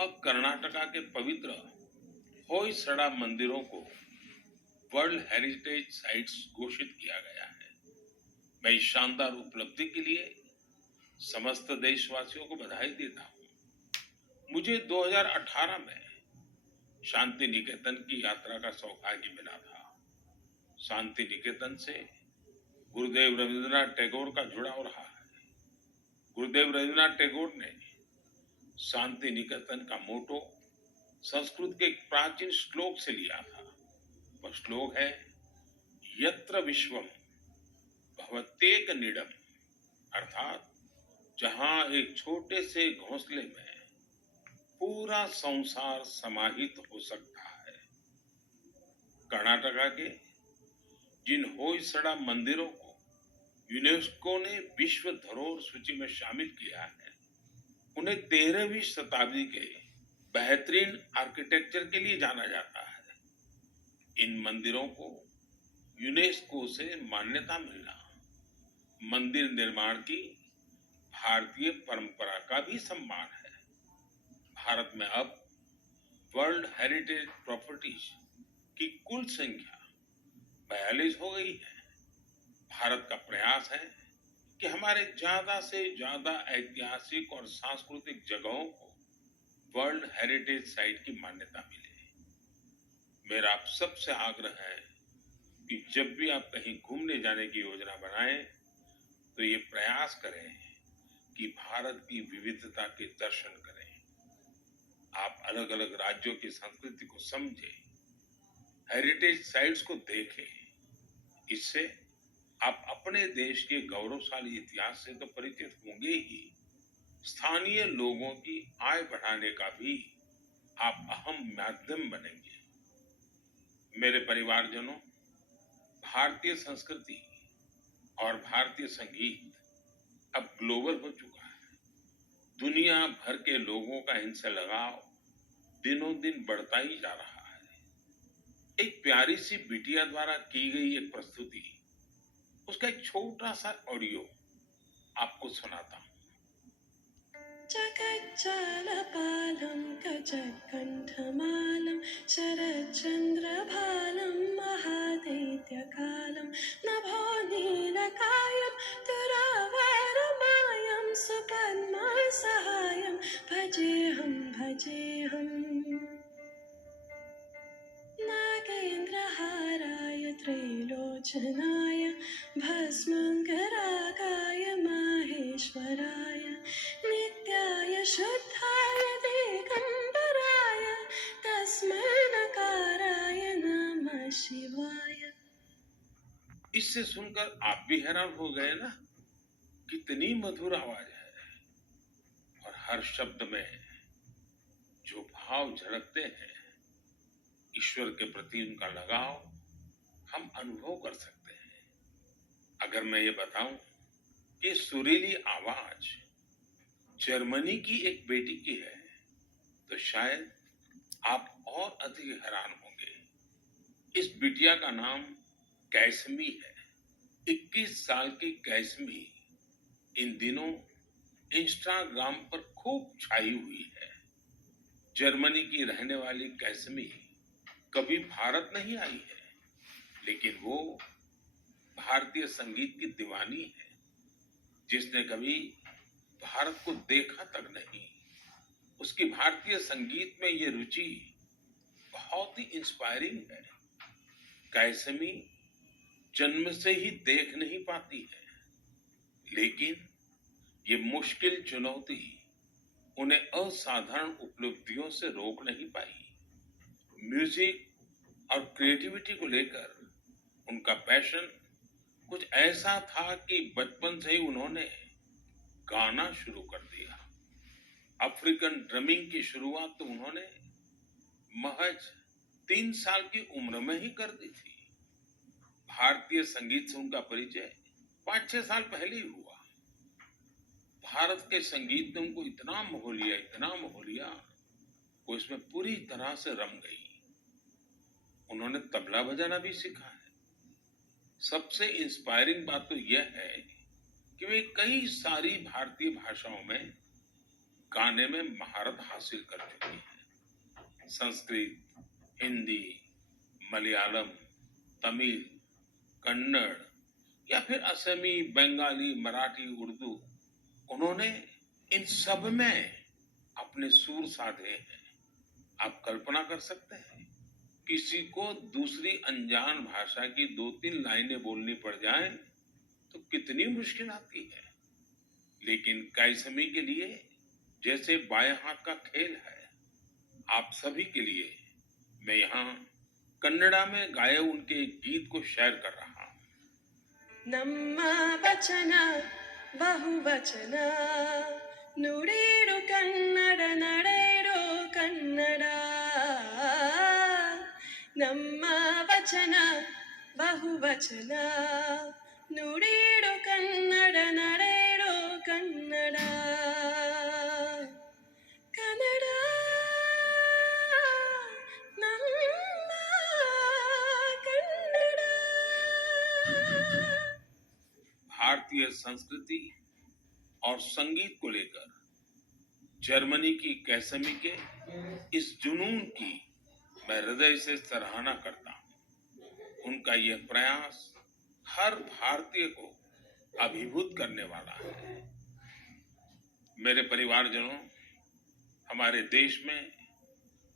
और कर्नाटका के पवित्र होयसड़ा मंदिरों को वर्ल्ड हेरिटेज साइट्स घोषित किया गया है। मैं इस शानदार उपलब्धि के लिए समस्त देशवासियों को बधाई देता हूँ। मुझे 2018 में शांति निकेतन की यात्रा का सौभाग्य मिला था। शांति निकेतन से गुरुदेव रविंद्रनाथ टैगोर का जुड़ाव रहा है। गुरुदेव रविंद्रनाथ टैगोर ने शांति निकेतन का मोटो संस्कृत के एक प्राचीन श्लोक से लिया था। वह श्लोक है, यत्र विश्वम भवत्येक नीडम, अर्थात जहां एक छोटे से घोंसले में पूरा संसार समाहित हो सकता है। कर्नाटका के जिन होयसड़ा मंदिरों को यूनेस्को ने विश्व धरोहर सूची में शामिल किया है, उन्हें 13वीं शताब्दी के बेहतरीन आर्किटेक्चर के लिए जाना जाता है। इन मंदिरों को यूनेस्को से मान्यता मिलना मंदिर निर्माण की भारतीय परंपरा का भी सम्मान है। भारत में अब वर्ल्ड हेरिटेज प्रॉपर्टीज की कुल संख्या 42 हो गई है। भारत का प्रयास है कि हमारे ज्यादा से ज्यादा ऐतिहासिक और सांस्कृतिक जगहों को वर्ल्ड हेरिटेज साइट की मान्यता मिले। मेरा आप सबसे आग्रह है कि जब भी आप कहीं घूमने जाने की योजना बनाएं, तो ये प्रयास करें कि भारत की विविधता के दर्शन करें। आप अलग अलग राज्यों की संस्कृति को समझें, हेरिटेज साइट्स को देखें। इससे आप अपने देश के गौरवशाली इतिहास से तो परिचित होंगे ही, स्थानीय लोगों की आय बढ़ाने का भी आप अहम माध्यम बनेंगे। मेरे परिवारजनों, भारतीय संस्कृति और भारतीय संगीत अब ग्लोबल हो चुका है। दुनिया भर के लोगों का इनसे लगाव दिनों दिन बढ़ता ही जा रहा है। एक प्यारी सी बिटिया द्वारा की गई एक प्रस्तुति, उसका एक छोटा सा ऑडियो आपको सुनाता हूँ। जगज्जालपालं गजकण्ठमालं शरच्चन्द्रभालं महादैत्यकालं नभो नीलकायं दुरावरमायं सुपद्मसहायं भजेऽहं नागेन्द्रहाराय त्रिलोचनाय भस्मङ्गरागाय माहेश्वराय नित्याय शुद्धाय दिगम्बराय तस्मै नकाराय नमः शिवाय। इससे सुनकर आप भी हैरान हो गए ना, कितनी मधुर आवाज है और हर शब्द में जो भाव झलकते हैं, ईश्वर के प्रति उनका लगाव हम अनुभव कर सकते हैं। अगर मैं ये बताऊं कि सुरीली आवाज जर्मनी की एक बेटी की है, तो शायद आप और अधिक हैरान होंगे। इस बिटिया का नाम कैसमी है। 21 साल की कैसमी इन दिनों इंस्टाग्राम पर खूब छाई हुई है। जर्मनी की रहने वाली कैसमी कभी भारत नहीं आई है, लेकिन वो भारतीय संगीत की दीवानी है, जिसने कभी भारत को देखा तक नहीं। उसकी भारतीय संगीत में ये रुचि बहुत ही इंस्पायरिंग है। कैसमी जन्म से ही देख नहीं पाती है, लेकिन ये मुश्किल चुनौती उन्हें असाधारण उपलब्धियों से रोक नहीं पाई। म्यूजिक और क्रिएटिविटी को लेकर उनका पैशन कुछ ऐसा था कि बचपन से ही उन्होंने गाना शुरू कर दिया। अफ्रीकन ड्रमिंग की शुरुआत तो उन्होंने महज 3 साल की उम्र में ही कर दी थी। भारतीय संगीत से उनका परिचय 5-6 साल पहले ही हुआ। भारत के संगीत ने उनको इतना मोह लिया, वो इसमें पूरी तरह से रम गई। उन्होंने तबला बजाना भी सीखा है। सबसे इंस्पायरिंग बात तो यह है कि वे कई सारी भारतीय भाषाओं में गाने में महारत हासिल कर चुकी संस्कृत, हिंदी, मलयालम, तमिल, कन्नड़ या फिर असमी, बंगाली, मराठी, उर्दू, उन्होंने इन सब में अपने सुर साधे हैं। आप कल्पना कर सकते हैं, किसी को दूसरी अनजान भाषा की 2-3 लाइनें बोलनी पड़ जाएं तो कितनी मुश्किल आती है। लेकिन कैसमी के लिए जैसे बाएं हाथ का खेल है। आप सभी के लिए मैं यहाँ कन्नड़ा में गाए उनके एक गीत को शेयर कर रहा हूँ। ನಮ್ಮ ವಚನ ಬಹುವಚನ ನುಡಿರು ಕನ್ನಡ ನಡೆರು ಕನ್ನಡ ನಮ್ಮ ವಚನ ಬಹುವಚನ ನುಡಿರು ಕನ್ನಡ ನಡೆರು ಕನ್ನಡ ಕನ್ನಡ ನಮ್ಮ ಕನ್ನಡ भारतीय संस्कृति और संगीत को लेकर जर्मनी की कैसमी के इस जुनून की मैं हृदय से सराहना करता हूँ। उनका यह प्रयास हर भारतीय को अभिभूत करने वाला है। मेरे परिवारजनों, हमारे देश में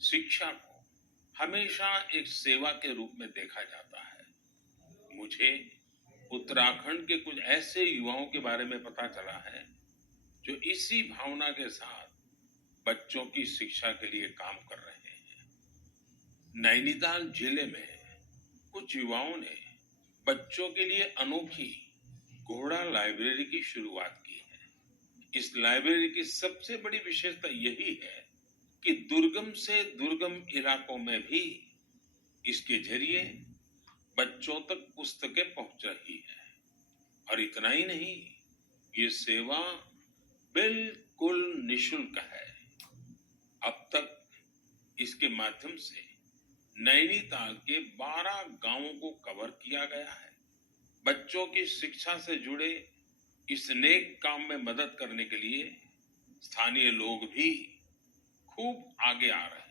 शिक्षा को हमेशा एक सेवा के रूप में देखा जाता है। मुझे उत्तराखंड के कुछ ऐसे युवाओं के बारे में पता चला है जो इसी भावना के साथ बच्चों की शिक्षा के लिए काम कर रहे हैं। नैनीताल जिले में कुछ युवाओं ने बच्चों के लिए अनोखी घोड़ा लाइब्रेरी की शुरुआत की है। इस लाइब्रेरी की सबसे बड़ी विशेषता यही है कि दुर्गम से दुर्गम इलाकों में भी इसके जरिए बच्चों तक पुस्तकें पहुंच रही है। और इतना ही नहीं, ये सेवा बिल्कुल निशुल्क है। अब तक इसके माध्यम से नैनीताल के 12 गांवों को कवर किया गया है। बच्चों की शिक्षा से जुड़े इस नेक काम में मदद करने के लिए स्थानीय लोग भी खूब आगे आ रहे हैं।